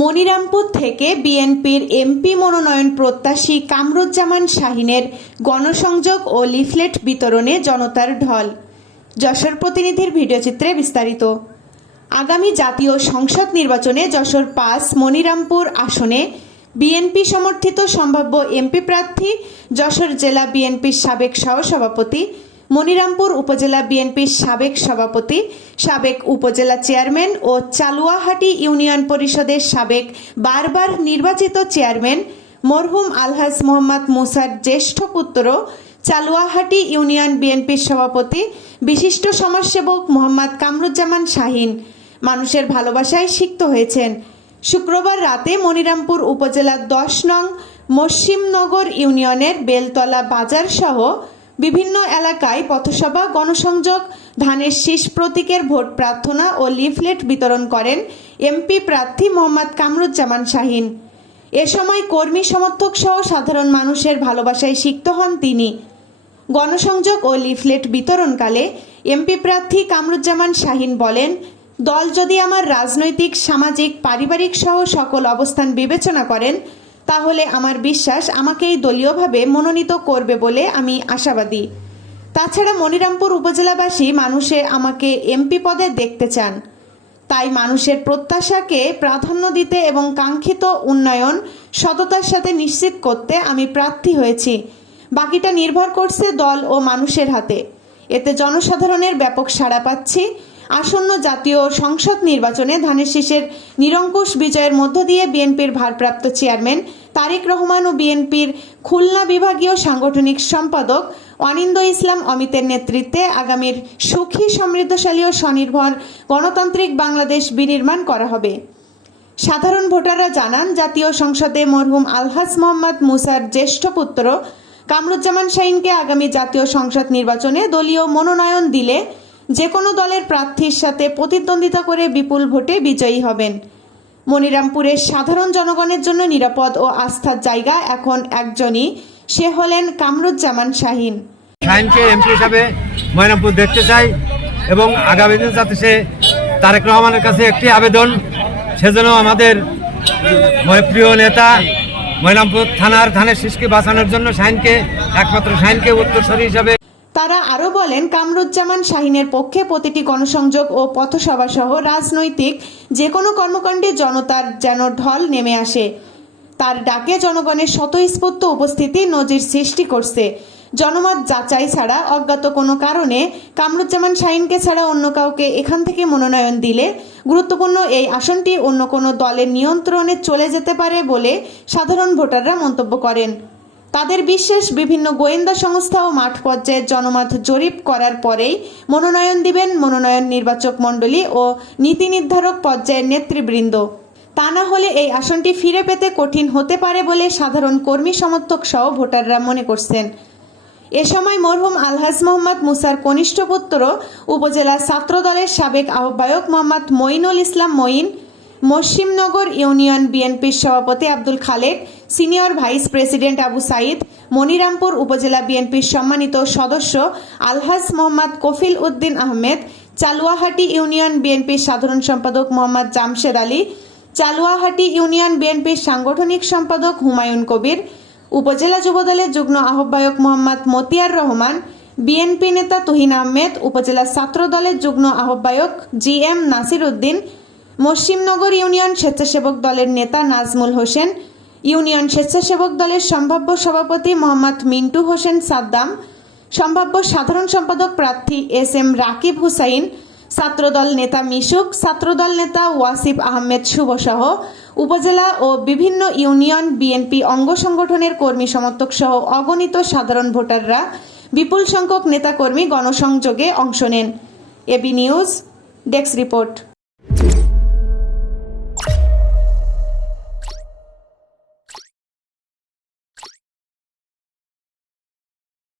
মনিরামপুর থেকে বিএনপির এমপি মনোনয়ন প্রত্যাশী কামরুজ্জামান শাহীনের গণসংযোগ ও লিফলেট বিতরণে জনতার ঢল। যশোর প্রতিনিধির ভিডিওচিত্রে বিস্তারিত। আগামী জাতীয় সংসদ নির্বাচনে যশোর ৫ মনিরামপুর আসনে বিএনপি সমর্থিত সম্ভাব্য এমপি প্রার্থী যশোর জেলা বিএনপির সাবেক সহসভাপতি, মনিরামপুর উপজেলা বিএনপির সাবেক সভাপতি, সাবেক উপজেলা চেয়ারম্যান ও চালুয়াহাটি ইউনিয়ন পরিষদের সাবেক বারবার নির্বাচিত চেয়ারম্যান মরহুম আলহাজ মোহাম্মদ মুসার জ্যেষ্ঠ পুত্র, চালুয়াহাটি ইউনিয়ন বিএনপির সভাপতি, বিশিষ্ট সমাজসেবক মোহাম্মদ কামরুজ্জামান শাহীন মানুষের ভালোবাসায় সিক্ত হয়েছেন। শুক্রবার রাতে মনিরামপুর উপজেলার ১০ নং মসিমনগর ইউনিয়নের বেলতলা বাজার সহ বিভিন্ন এলাকায় পথসভা, গণসংযোগ, ধানের শীষ প্রতীকের ভোট প্রার্থনা ও লিফলেট বিতরণ করেন এমপি প্রার্থী মোহাম্মদ কামরুজ্জামান শাহীন। এ সময় কর্মী সমর্থক সহ সাধারণ মানুষের ভালোবাসায় সিক্ত হন তিনি। গণসংযোগ ও লিফলেট বিতরণকালে এমপি প্রার্থী কামরুজ্জামান শাহীন বলেন, দল যদি আমার রাজনৈতিক, সামাজিক, পারিবারিক সহ সকল অবস্থান বিবেচনা করেন তাহলে আমার বিশ্বাস আমাকেই দলীয়ভাবে মনোনীত করবে বলে আমি আশাবাদী। তাছাড়া মনিরামপুর উপজেলাবাসী মানুষে আমাকে এমপি পদে দেখতে চান, তাই মানুষের প্রত্যাশাকে প্রাধান্য দিতে এবং কাঙ্ক্ষিত উন্নয়ন সততার সাথে নিশ্চিত করতে আমি প্রার্থী হয়েছি। বাকিটা নির্ভর করছে দল ও মানুষের হাতে। এতে জনসাধারণের ব্যাপক সাড়া পাচ্ছি। আসন্ন জাতীয় সংসদ নির্বাচনে ধানের শীষের নিরঙ্কুশ বিজয়ের মধ্য দিয়ে বিএনপির ভারপ্রাপ্ত চেয়ারম্যান তারেক রহমান ও বিএনপির খুলনা বিভাগীয় সাংগঠনিক সম্পাদক অনিন্দ ইসলাম অমিতের নেতৃত্বে আগামীর সুখী, সমৃদ্ধশালী ও স্বনির্ভর গণতান্ত্রিক বাংলাদেশ বিনির্মাণ করা হবে। সাধারণ ভোটাররা জানান, জাতীয় সংসদে মরহুম আলহাজ মোহাম্মদ মুসার জ্যেষ্ঠ পুত্র কামরুজ্জামান শাহীনকে আগামী জাতীয় সংসদ নির্বাচনে দলীয় মনোনয়ন দিলে যে কোনো দলের প্রার্থীর সাথে প্রতিদ্বন্দ্বিতা করে বিপুল ভোটে বিজয়ী হবেন। মনিরামপুরের সাধারণ জনগণের জন্য নিরাপদ ও আস্থার জায়গা এখন একজনই, সে হলেন কামরুজ্জামান শাহীন। শাহীনকে এমপি হিসাবে মনিরামপুর দেখতে চাই এবং আগামী দিন যাতে সে তারেক রহমানের কাছে একটি আবেদন, সেজন্য আমাদের প্রিয় নেতা মনিরামপুর থানার ধানের শীষকে বাঁচানোর জন্য একমাত্র শাহীনকে উত্তরসূরি হিসাবে। তারা আরও বলেন, কামরুজ্জামান শাহীনের পক্ষে প্রতিটি গণসংযোগ ও পথসভা সহ রাজনৈতিক যে কোনো কর্মকাণ্ডে জনতার যেন ঢল নেমে আসে। তার ডাকে জনগণের স্বতঃস্ফূর্ত উপস্থিতি নজির সৃষ্টি করছে। জনমত যাচাই ছাড়া অজ্ঞাত কোনো কারণে কামরুজ্জামান শাহীনকে ছাড়া অন্য কাউকে এখান থেকে মনোনয়ন দিলে গুরুত্বপূর্ণ এই আসনটি অন্য কোনো দলের নিয়ন্ত্রণে চলে যেতে পারে বলে সাধারণ ভোটাররা মন্তব্য করেন। তাদের বিশ্বাস, বিভিন্ন গোয়েন্দা সংস্থা ও মাঠ পর্যায়ের জনমত জরিপ করার পরেই মনোনয়ন দিবেন মনোনয়ন নির্বাচক মণ্ডলী ও নীতি নির্ধারক পর্যায়ের নেতৃবৃন্দ। তা না হলে এই আসনটি ফিরে পেতে কঠিন হতে পারে বলে সাধারণ কর্মী সমর্থক সহ ভোটাররা মনে করছেন। এ সময় মরহুম আলহাজ মোহাম্মদ মুসার কনিষ্ঠ পুত্র, উপজেলা ছাত্রদলের সাবেক আহ্বায়ক মোহাম্মদ মঈনুল ইসলাম মঈন, মসিমনগর ইউনিয়ন বিএনপির সভাপতি Abdul Khalek, senior vice president Abu Sayeed, Monirampur উপজেলা বিএনপির সম্মানিত সদস্য আলহাজ মোহাম্মদ কফিল উদ্দিন আহমেদ, চালুয়াহাটি ইউনিয়ন বিএনপির সাধারণ সম্পাদক মোহাম্মদ জামশেদ আলী, চালুয়াহাটি ইউনিয়ন বিএনপির সাংগঠনিক সম্পাদক হুমায়ুন কবির, উপজেলা যুবদলের যুগ্ম আহ্বায়ক মোহাম্মদ মতিয়ার রহমান, বিএনপি নেতা তুহিন আহমেদ, উপজেলা ছাত্রদলের যুগ্ম আহ্বায়ক GM নাসির উদ্দিন, মসিমনগর ইউনিয়ন স্বেচ্ছাসেবক দলের নেতা নাজমুল হোসেন, ইউনিয়ন স্বেচ্ছাসেবক দলের সম্ভাব্য সভাপতি মোহাম্মদ মিন্টু হোসেন সাদ্দাম, সম্ভাব্য সাধারণ সম্পাদক প্রার্থী SM রাকিব হুসাইন, ছাত্রদল নেতা মিশুক, ছাত্রদল নেতা ওয়াসিফ আহমেদ শুভ সহ উপজেলা ও বিভিন্ন ইউনিয়ন বিএনপি অঙ্গ সংগঠনের কর্মী সমর্থক সহ অগণিত সাধারণ ভোটাররা বিপুল সংখ্যক নেতাকর্মী গণসংযোগে অংশ নেন। AB news desk report.